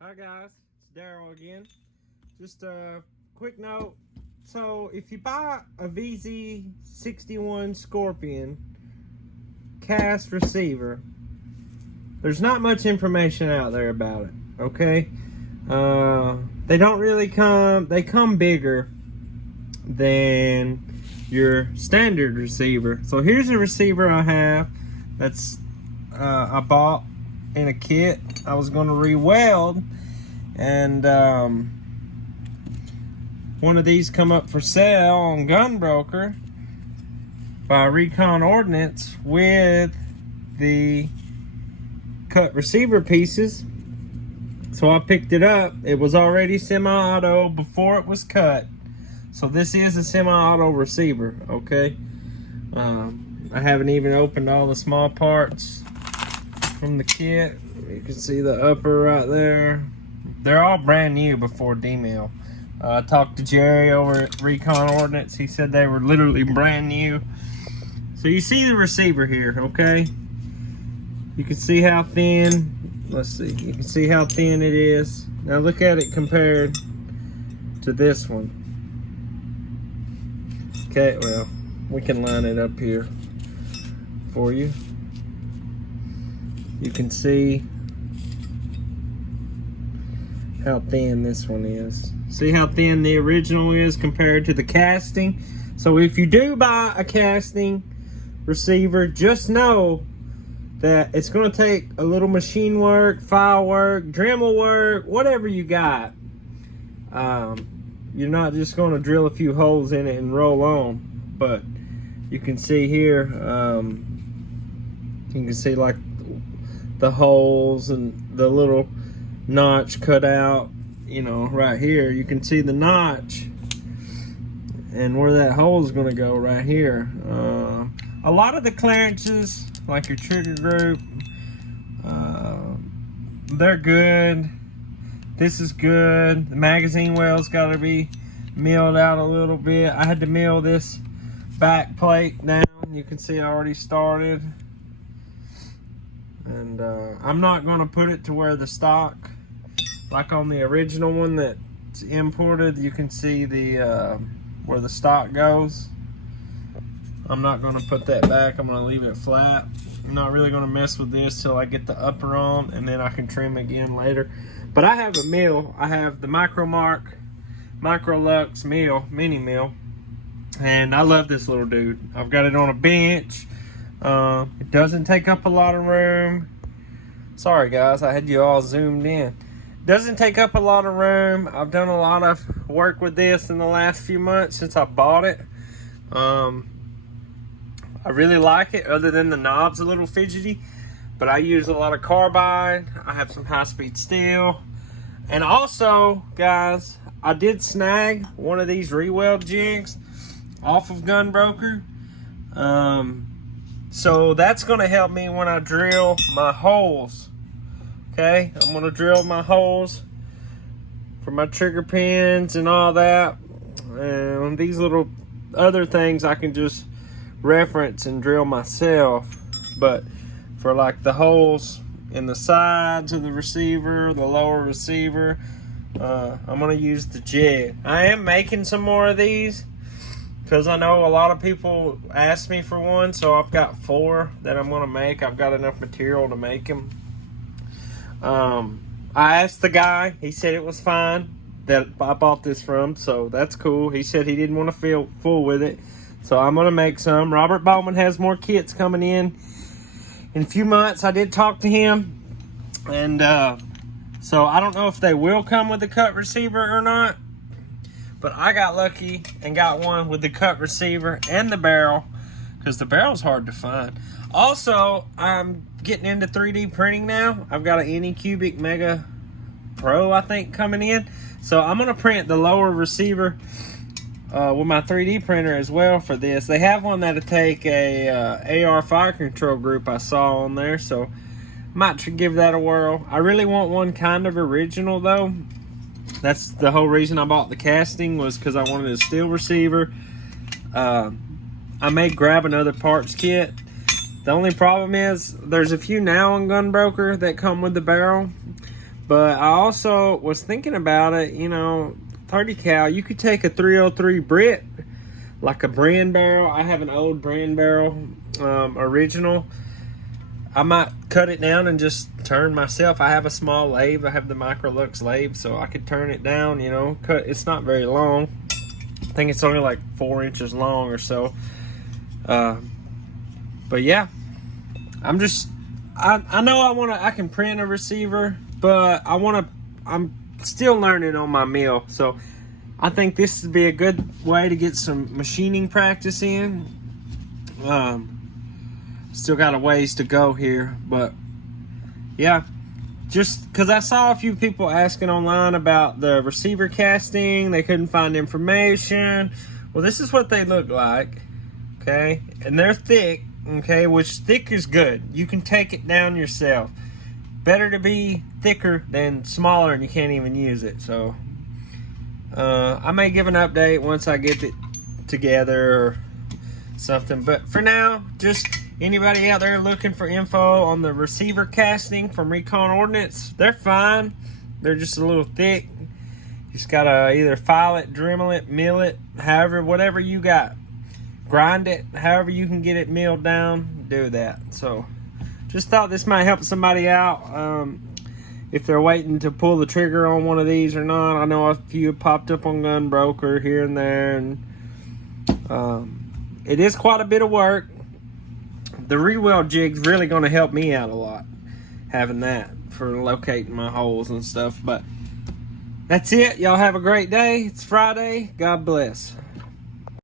Hi guys, it's Daryl again. Just a quick note. So if you buy a VZ61 Scorpion Cast Receiver, there's not much information out there about it, okay? They don't really they come bigger than your standard receiver. So here's a receiver I have that's I bought in a kit. I was going to re-weld, and one of these come up for sale on Gunbroker by Recon Ordnance with the cut receiver pieces. So I picked it up. It was already semi-auto before it was cut. So this is a semi-auto receiver, okay? I haven't even opened all the small parts from the kit. You can see the upper right there. They're all brand new before D-mill. I talked to Jerry over at Recon Ordnance. He said they were literally brand new. So you see the receiver here, okay? You can see how thin, let's see, you can see how thin it is. Now look at it compared to this one. Okay, well, we can line it up here for you. You can see how thin this one is. See how thin the original is compared to the casting? So if you do buy a casting receiver, just know that it's going to take a little machine work, file work, Dremel work, whatever you got. You're not just going to drill a few holes in it and roll on. But you can see here, you can see like the holes and the little notch cut out, you know, right here. You can see the notch and where that hole is going to go right here. A lot of the clearances, like your trigger group, they're good. This is good. The magazine well's got to be milled out a little bit. I had to mill this back plate down. You can see it already started. And I'm not going to put it to where the stock, like on the original one that's imported, you can see the where the stock goes. I'm not going to put that back. I'm going to leave it flat. I'm not really going to mess with this till I get the upper on, and then I can trim again later. But I have a mill. I have the Micromark Microlux mill, mini mill, and I love this little dude. I've got it on a bench. It doesn't take up a lot of room. Sorry guys, I had you all zoomed in. Doesn't take up a lot of room. I've done a lot of work with this in the last few months since I bought it. I really like it, other than the knob's a little fidgety, but I use a lot of carbide. I have some high-speed steel. And also, guys, I did snag one of these re-weld jigs off of Gunbroker. So that's going to help me when I drill my holes. Okay, I'm going to drill my holes for my trigger pins and all that. And these little other things I can just reference and drill myself. But for like the holes in the sides of the receiver, the lower receiver, I'm going to use the jig. I am making some more of these, because I know a lot of people ask me for one, so I've got 4 that I'm going to make. I've got enough material to make them. I asked the guy. He said it was fine that I bought this from, so that's cool. He said he didn't want to feel full with it, so I'm going to make some. Robert Bowman has more kits coming in a few months. I did talk to him, and so I don't know if they will come with the cut receiver or not. But I got lucky and got one with the cut receiver and the barrel, because the barrel's hard to find. Also, I'm getting into 3D printing now. I've got an Anycubic Mega Pro, I think, coming in. So I'm going to print the lower receiver with my 3D printer as well for this. They have one that'll take a AR fire control group I saw on there, so might give that a whirl. I really want one kind of original though. That's the whole reason I bought the casting, was because I wanted a steel receiver. I may grab another parts kit. The only problem is there's a few now on Gunbroker that come with the barrel, But I also was thinking about it, 30 cal, you could take a 303 Brit, like a brand barrel. I have an old brand barrel, original. I might cut it down and just turn myself. I have a small lathe. I have the Microlux lathe, so I could turn it down, cut. It's not very long. I think it's only like 4 inches long or so. But yeah, I know I can print a receiver, but I'm still learning on my mill. So I think this would be a good way to get some machining practice in. Still got a ways to go here, but yeah, just because I saw a few people asking online about the receiver casting. They couldn't find information. Well, this is what they look like, okay? And they're thick, okay, which thick is good. You can take it down yourself. Better to be thicker than smaller and you can't even use it. So I may give an update once I get it together or something. But for now, just anybody out there looking for info on the receiver casting from Recon Ordnance, they're fine. They're just a little thick. You just gotta either file it, Dremel it, mill it, whatever you got. Grind it, however you can get it milled down, do that. So just thought this might help somebody out. If they're waiting to pull the trigger on one of these or not. I know a few popped up on Gun Broker here and there, and it is quite a bit of work. The re-weld jig's really going to help me out a lot, having that for locating my holes and stuff. But that's it. Y'all have a great day. It's Friday. God bless.